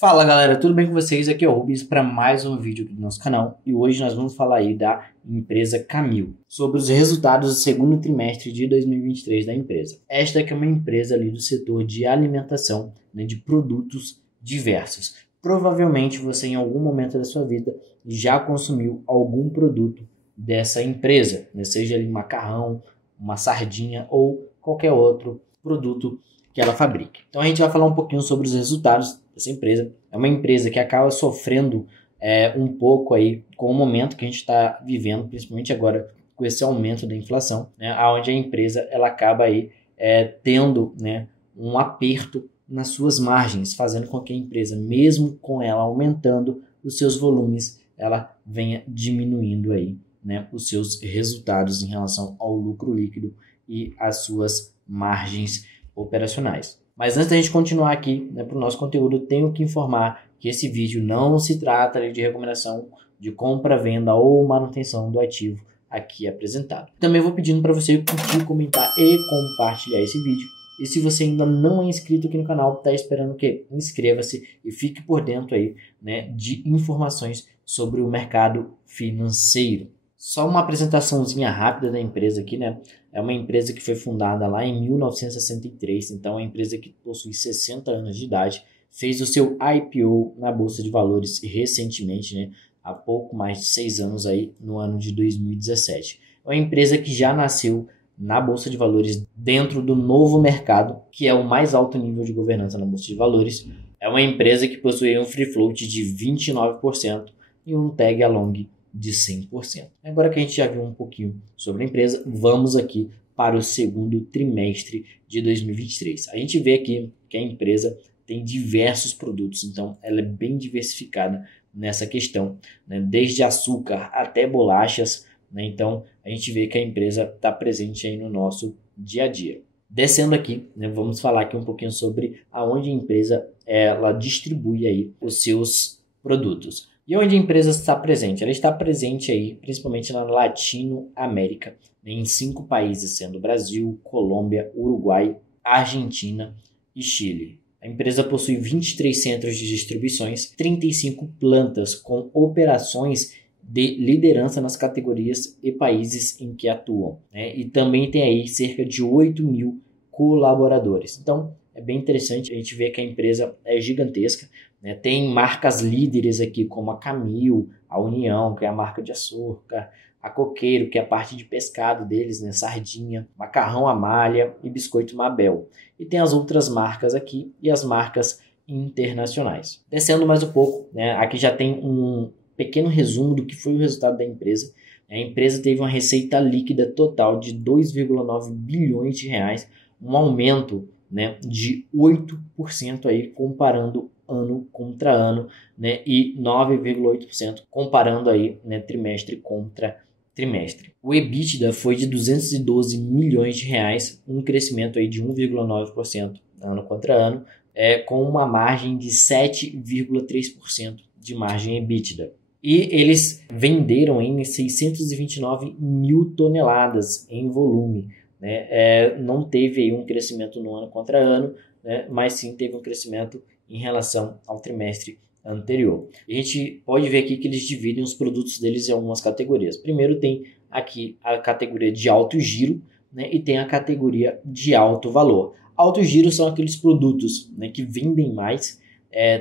Fala galera, tudo bem com vocês? Aqui é o Rubens para mais um vídeo aqui do nosso canal e hoje nós vamos falar aí da empresa Camil, sobre os resultados do segundo trimestre de 2023 da empresa. Esta que é uma empresa ali do setor de alimentação, né, de produtos diversos. Provavelmente você em algum momento da sua vida já consumiu algum produto dessa empresa, né, seja ali macarrão, uma sardinha ou qualquer outro produto que ela fabrique. Então a gente vai falar um pouquinho sobre os resultados dessa empresa. É uma empresa que acaba sofrendo um pouco aí com o momento que a gente está vivendo, principalmente agora com esse aumento da inflação, né, onde a empresa ela acaba aí tendo, né, um aperto nas suas margens, fazendo com que a empresa, mesmo com ela aumentando os seus volumes, ela venha diminuindo aí, né, os seus resultados em relação ao lucro líquido e as suas margens operacionais. Mas antes da gente continuar aqui, né, para o nosso conteúdo, tenho que informar que esse vídeo não se trata de recomendação de compra, venda ou manutenção do ativo aqui apresentado. Também vou pedindo para você curtir, comentar e compartilhar esse vídeo. E se você ainda não é inscrito aqui no canal, está esperando o quê? Inscreva-se e fique por dentro aí, né, de informações sobre o mercado financeiro. Só uma apresentaçãozinha rápida da empresa aqui, né? É uma empresa que foi fundada lá em 1963, então é uma empresa que possui 60 anos de idade, fez o seu IPO na Bolsa de Valores recentemente, né? Há pouco mais de 6 anos aí, no ano de 2017. É uma empresa que já nasceu na Bolsa de Valores dentro do novo mercado, que é o mais alto nível de governança na Bolsa de Valores. É uma empresa que possui um free float de 29% e um tag along de 100%. Agora que a gente já viu um pouquinho sobre a empresa, vamos aqui para o segundo trimestre de 2023. A gente vê aqui que a empresa tem diversos produtos, então ela é bem diversificada nessa questão, né? Desde açúcar até bolachas, né? Então a gente vê que a empresa está presente aí no nosso dia a dia. Descendo aqui, né, vamos falar aqui um pouquinho sobre aonde a empresa ela distribui aí os seus produtos. E onde a empresa está presente? Ela está presente aí, principalmente na Latinoamérica, né, em 5 países, sendo Brasil, Colômbia, Uruguai, Argentina e Chile. A empresa possui 23 centros de distribuições, 35 plantas com operações de liderança nas categorias e países em que atuam, né? E também tem aí cerca de 8 mil colaboradores. Então, é bem interessante, a gente vê que a empresa é gigantesca, né? Tem marcas líderes aqui como a Camil, a União, que é a marca de açúcar, a Coqueiro, que é a parte de pescado deles, né? Sardinha, Macarrão Amália e Biscoito Mabel. E tem as outras marcas aqui e as marcas internacionais. Descendo mais um pouco, né? Aqui já tem um pequeno resumo do que foi o resultado da empresa. A empresa teve uma receita líquida total de 2,9 bilhões de reais, um aumento, né, de 8% aí, comparando ano contra ano, né, e 9,8% comparando aí, né, trimestre contra trimestre. O EBITDA foi de 212 milhões de reais, um crescimento aí de 1,9% ano contra ano, com uma margem de 7,3% de margem EBITDA. E eles venderam em 629 mil toneladas em volume, né? Não teve aí um crescimento no ano contra ano, né? Mas sim teve um crescimento em relação ao trimestre anterior. E a gente pode ver aqui que eles dividem os produtos deles em algumas categorias. Primeiro tem aqui a categoria de alto giro, né? E tem a categoria de alto valor. Alto giro são aqueles produtos, né, que vendem mais,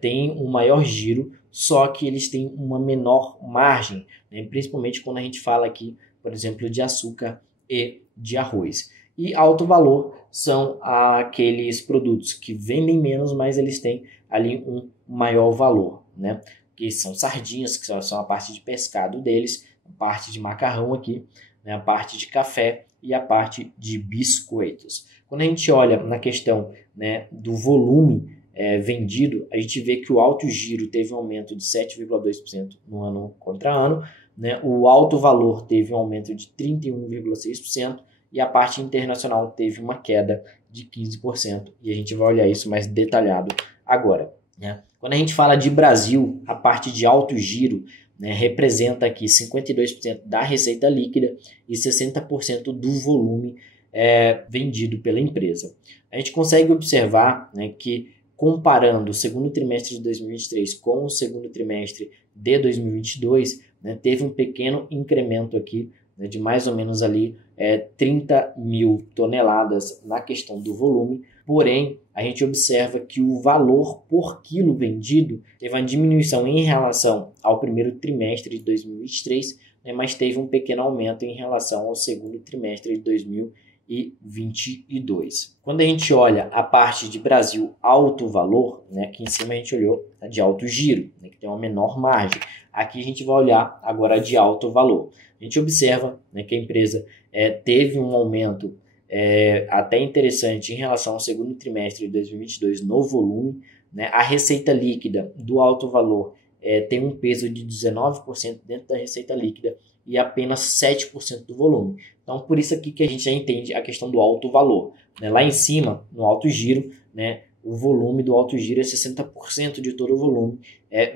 têm um maior giro, só que eles têm uma menor margem, né? Principalmente quando a gente fala aqui, por exemplo, de açúcar e de arroz. E alto valor são aqueles produtos que vendem menos, mas eles têm ali um maior valor, né? Que são sardinhas, que são a parte de pescado deles, a parte de macarrão aqui, né? A parte de café e a parte de biscoitos. Quando a gente olha na questão, né, do volume vendido, a gente vê que o alto giro teve um aumento de 7,2% no ano contra ano, né? O alto valor teve um aumento de 31,6% e a parte internacional teve uma queda de 15%. E a gente vai olhar isso mais detalhado agora, né? Quando a gente fala de Brasil, a parte de alto giro, né, representa aqui 52% da receita líquida e 60% do volume vendido pela empresa. A gente consegue observar, né, que comparando o segundo trimestre de 2023 com o segundo trimestre de 2022, né, teve um pequeno incremento aqui, né, de mais ou menos ali 30 mil toneladas na questão do volume. Porém, a gente observa que o valor por quilo vendido teve uma diminuição em relação ao primeiro trimestre de 2023, né, mas teve um pequeno aumento em relação ao segundo trimestre de 2022. Quando a gente olha a parte de Brasil alto valor, né, aqui em cima a gente olhou de alto giro, né, que tem uma menor margem. Aqui a gente vai olhar agora de alto valor. A gente observa, né, que a empresa teve um aumento até interessante em relação ao segundo trimestre de 2022 no volume, né? A receita líquida do alto valor tem um peso de 19% dentro da receita líquida e apenas 7% do volume. Então, por isso aqui que a gente já entende a questão do alto valor, né? Lá em cima, no alto giro, né, o volume do alto giro é 60% de todo o volume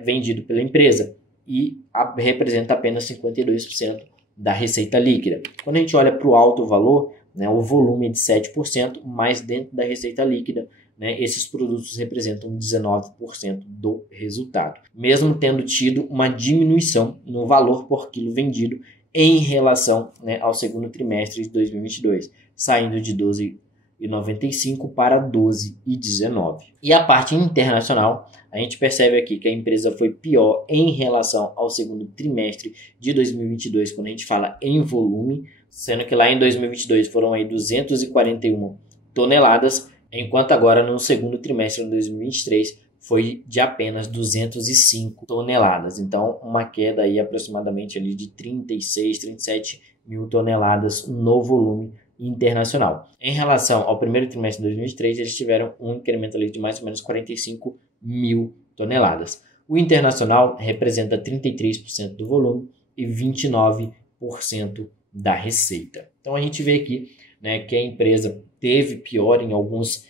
vendido pela empresa e representa apenas 52% da receita líquida. Quando a gente olha para o alto valor, né, o volume é de 7%, mas dentro da receita líquida, né, esses produtos representam 19% do resultado. Mesmo tendo tido uma diminuição no valor por quilo vendido em relação, né, ao segundo trimestre de 2022, saindo de 12,95 para 12,19. E a parte internacional, a gente percebe aqui que a empresa foi pior em relação ao segundo trimestre de 2022, quando a gente fala em volume, sendo que lá em 2022 foram aí 241 toneladas, enquanto agora no segundo trimestre de 2023 foi de apenas 205 toneladas. Então, uma queda aí aproximadamente ali de 36, 37 mil toneladas no volume internacional. Em relação ao primeiro trimestre de 2023, eles tiveram um incremento ali de mais ou menos 45 mil toneladas. O internacional representa 33% do volume e 29% da receita. Então a gente vê aqui, né, que a empresa teve pior em alguns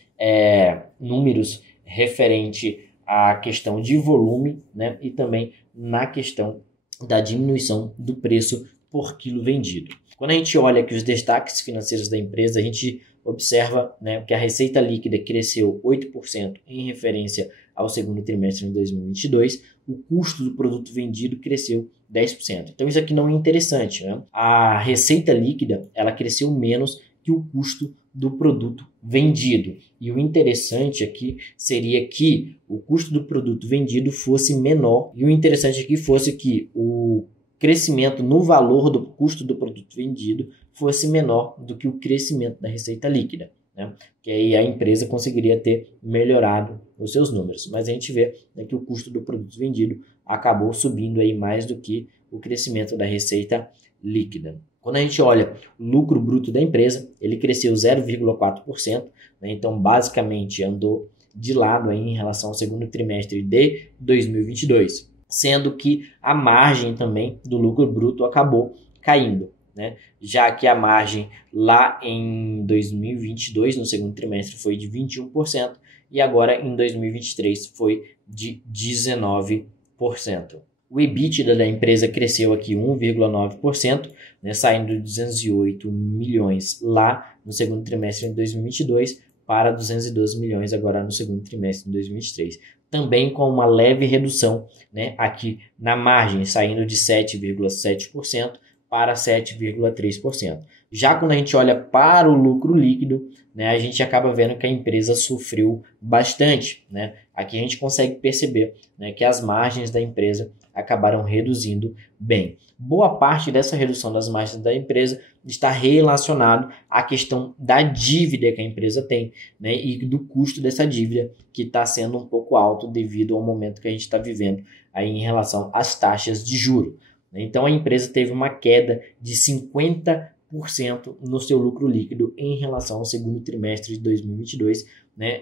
números referente à questão de volume, né, e também na questão da diminuição do preço por quilo vendido. Quando a gente olha aqui os destaques financeiros da empresa, a gente observa, né, que a receita líquida cresceu 8% em referência ao segundo trimestre de 2022, o custo do produto vendido cresceu 10%. Então isso aqui não é interessante, né? A receita líquida ela cresceu menos que o custo do produto vendido. E o interessante aqui seria que o custo do produto vendido fosse menor, e o interessante aqui fosse que o crescimento no valor do custo do produto vendido fosse menor do que o crescimento da receita líquida, né? Que aí a empresa conseguiria ter melhorado os seus números. Mas a gente vê, né, que o custo do produto vendido acabou subindo aí mais do que o crescimento da receita líquida. Quando a gente olha o lucro bruto da empresa, ele cresceu 0,4%, né? Então basicamente andou de lado aí em relação ao segundo trimestre de 2022, sendo que a margem também do lucro bruto acabou caindo, né? Já que a margem lá em 2022, no segundo trimestre, foi de 21% e agora em 2023 foi de 19%. O EBITDA da empresa cresceu aqui 1,9%, né, saindo de 208 milhões lá no segundo trimestre de 2022 para 212 milhões agora no segundo trimestre de 2023. Também com uma leve redução, né, aqui na margem, saindo de 7,7% para 7,3%. Já quando a gente olha para o lucro líquido, né, a gente acaba vendo que a empresa sofreu bastante, né? Aqui a gente consegue perceber, né, que as margens da empresa acabaram reduzindo bem. Boa parte dessa redução das margens da empresa está relacionado à questão da dívida que a empresa tem, né, e do custo dessa dívida, que está sendo um pouco alto devido ao momento que a gente está vivendo aí em relação às taxas de juros. Então a empresa teve uma queda de 50% no seu lucro líquido em relação ao segundo trimestre de 2022, né,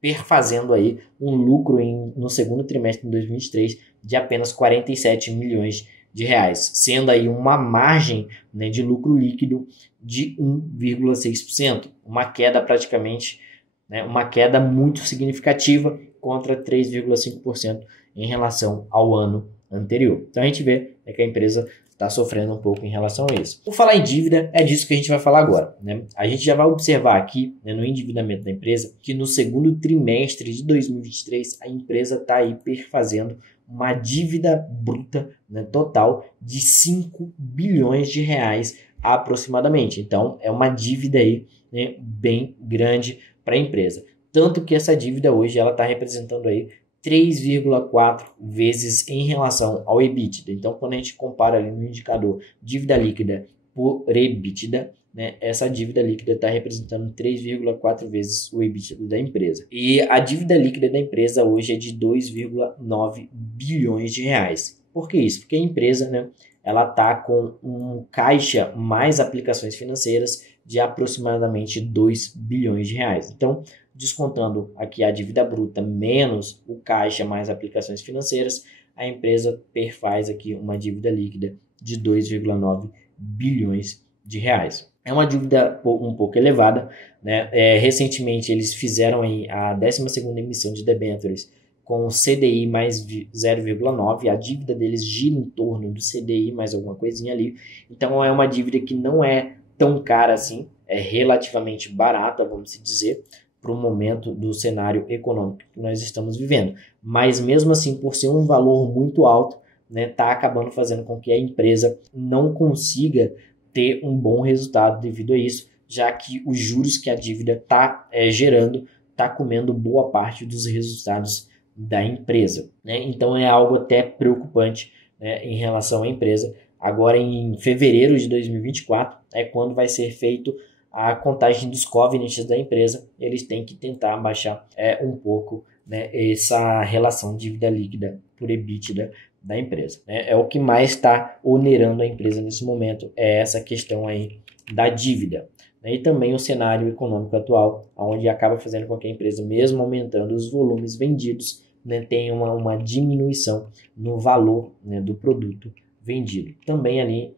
perfazendo aí um lucro no segundo trimestre de 2023 de apenas 47 milhões de reais, sendo aí uma margem, né, de lucro líquido de 1,6%, uma queda praticamente, né, uma queda muito significativa contra 3,5% em relação ao ano anterior. Então a gente vê, né, que a empresa está sofrendo um pouco em relação a isso. Por falar em dívida, é disso que a gente vai falar agora, né? A gente já vai observar aqui, né, no endividamento da empresa, que no segundo trimestre de 2023, a empresa está aí perfazendo uma dívida bruta, né, total de 5 bilhões de reais aproximadamente. Então, é uma dívida aí, né, bem grande para a empresa. Tanto que essa dívida hoje ela está representando aí 3,4 vezes em relação ao EBITDA. Então, quando a gente compara ali no indicador dívida líquida por EBITDA, né, essa dívida líquida está representando 3,4 vezes o EBITDA da empresa. E a dívida líquida da empresa hoje é de 2,9 bilhões de reais. Por que isso? Porque a empresa, né, ela está com um caixa mais aplicações financeiras de aproximadamente 2 bilhões de reais. Então, descontando aqui a dívida bruta menos o caixa mais aplicações financeiras, a empresa perfaz aqui uma dívida líquida de 2,9 bilhões de reais. É uma dívida um pouco elevada, né? Recentemente eles fizeram aí a 12ª emissão de debêntures com CDI mais 0,9, a dívida deles gira em torno do CDI mais alguma coisinha ali, então é uma dívida que não é tão cara assim, é relativamente barata, vamos dizer, para o momento do cenário econômico que nós estamos vivendo. Mas mesmo assim, por ser um valor muito alto, né, tá acabando fazendo com que a empresa não consiga ter um bom resultado devido a isso, já que os juros que a dívida está gerando está comendo boa parte dos resultados da empresa, né? Então é algo até preocupante, né, em relação à empresa. Agora em fevereiro de 2024 é quando vai ser feito a contagem dos covenants da empresa. Eles têm que tentar baixar um pouco, né, essa relação dívida líquida por EBITDA da empresa, né? É o que mais está onerando a empresa nesse momento, é essa questão aí da dívida, né? E também o cenário econômico atual, onde acaba fazendo com que a empresa, mesmo aumentando os volumes vendidos, né, tenha uma diminuição no valor, né, do produto vendido. Também ali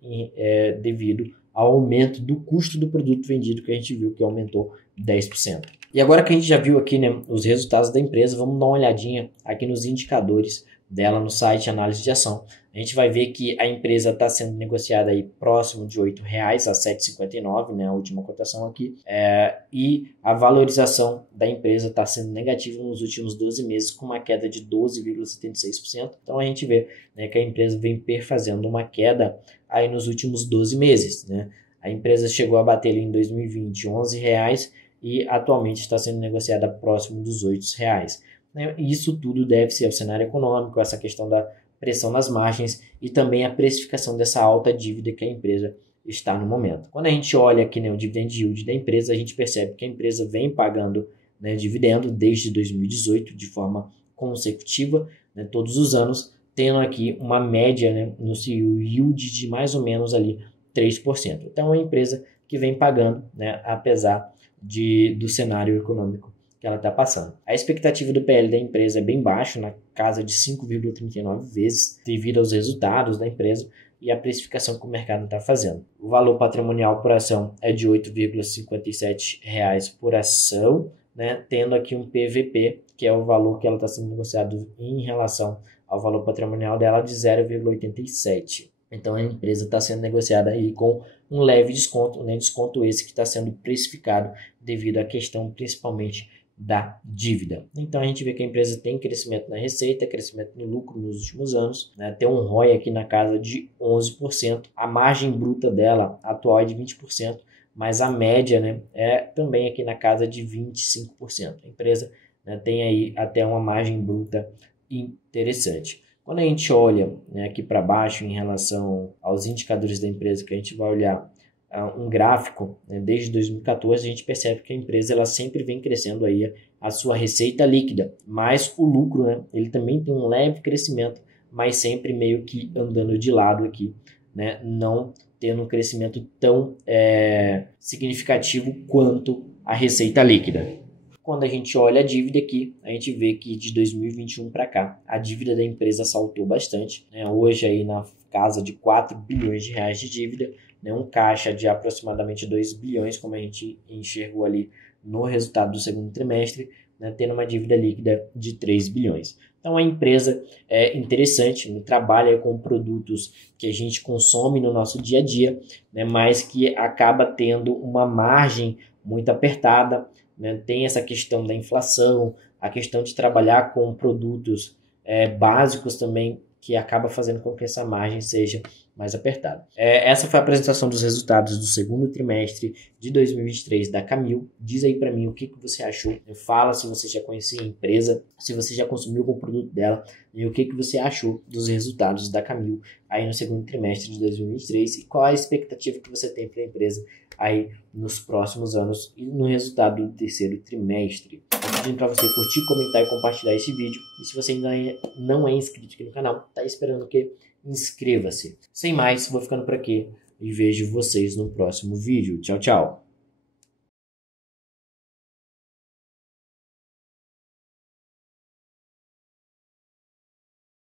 devido ao aumento do custo do produto vendido, que a gente viu que aumentou 10%. E agora que a gente já viu aqui, né, os resultados da empresa, vamos dar uma olhadinha aqui nos indicadores dela no site Análise de Ação. A gente vai ver que a empresa está sendo negociada aí próximo de R$ 8,00 a 7,59, né, a última cotação aqui, e a valorização da empresa está sendo negativa nos últimos 12 meses, com uma queda de 12,76%. Então a gente vê, né, que a empresa vem perfazendo uma queda aí nos últimos 12 meses, né? A empresa chegou a bater ali em 2020 R$ 11,00 e atualmente está sendo negociada próximo dos R$ 8,00. E isso tudo deve-se ao cenário econômico, essa questão da pressão nas margens e também a precificação dessa alta dívida que a empresa está no momento. Quando a gente olha aqui, né, o dividend yield da empresa, a gente percebe que a empresa vem pagando, né, dividendo desde 2018 de forma consecutiva, né, todos os anos, tendo aqui uma média, né, no seu yield de mais ou menos ali 3%. Então é uma empresa que vem pagando, né, apesar do cenário econômico que ela está passando. A expectativa do PL da empresa é bem baixo, na casa de 5,39 vezes, devido aos resultados da empresa e a precificação que o mercado está fazendo. O valor patrimonial por ação é de R$ 8,57 por ação, né, tendo aqui um PVP, que é o valor que ela está sendo negociado em relação ao valor patrimonial dela, de 0,87. Então a empresa está sendo negociada aí com um leve desconto, né, desconto esse que está sendo precificado devido à questão principalmente da dívida. Então a gente vê que a empresa tem crescimento na receita, crescimento no lucro nos últimos anos, né? Tem um ROI aqui na casa de 11%, a margem bruta dela atual é de 20%, mas a média, né, é também aqui na casa de 25%. A empresa, né, tem aí até uma margem bruta interessante. Quando a gente olha, né, aqui para baixo em relação aos indicadores da empresa, que a gente vai olhar um gráfico, né, desde 2014, a gente percebe que a empresa ela sempre vem crescendo aí a sua receita líquida, mas o lucro, né, ele também tem um leve crescimento, mas sempre meio que andando de lado aqui, né, não tendo um crescimento tão significativo quanto a receita líquida. Quando a gente olha a dívida aqui, a gente vê que de 2021 para cá, a dívida da empresa saltou bastante, né? Hoje aí na casa de 4 bilhões de reais de dívida, né? Um caixa de aproximadamente 2 bilhões, como a gente enxergou ali no resultado do segundo trimestre, né? Tendo uma dívida líquida de 3 bilhões. Então, a empresa é interessante, trabalha com produtos que a gente consome no nosso dia a dia, né, mas que acaba tendo uma margem muito apertada, né, tem essa questão da inflação, a questão de trabalhar com produtos básicos também, que acaba fazendo com que essa margem seja mais apertada. Essa foi a apresentação dos resultados do segundo trimestre de 2023 da Camil. Diz aí para mim o que você achou. Fala se você já conhecia a empresa, se você já consumiu algum produto dela e o que você achou dos resultados da Camil aí no segundo trimestre de 2023 e qual a expectativa que você tem para a empresa aí nos próximos anos e no resultado do terceiro trimestre. Estou pedindo para você curtir, comentar e compartilhar esse vídeo. E se você ainda não é inscrito aqui no canal, tá esperando o quê? Inscreva-se. Sem mais, vou ficando por aqui e vejo vocês no próximo vídeo. Tchau, tchau!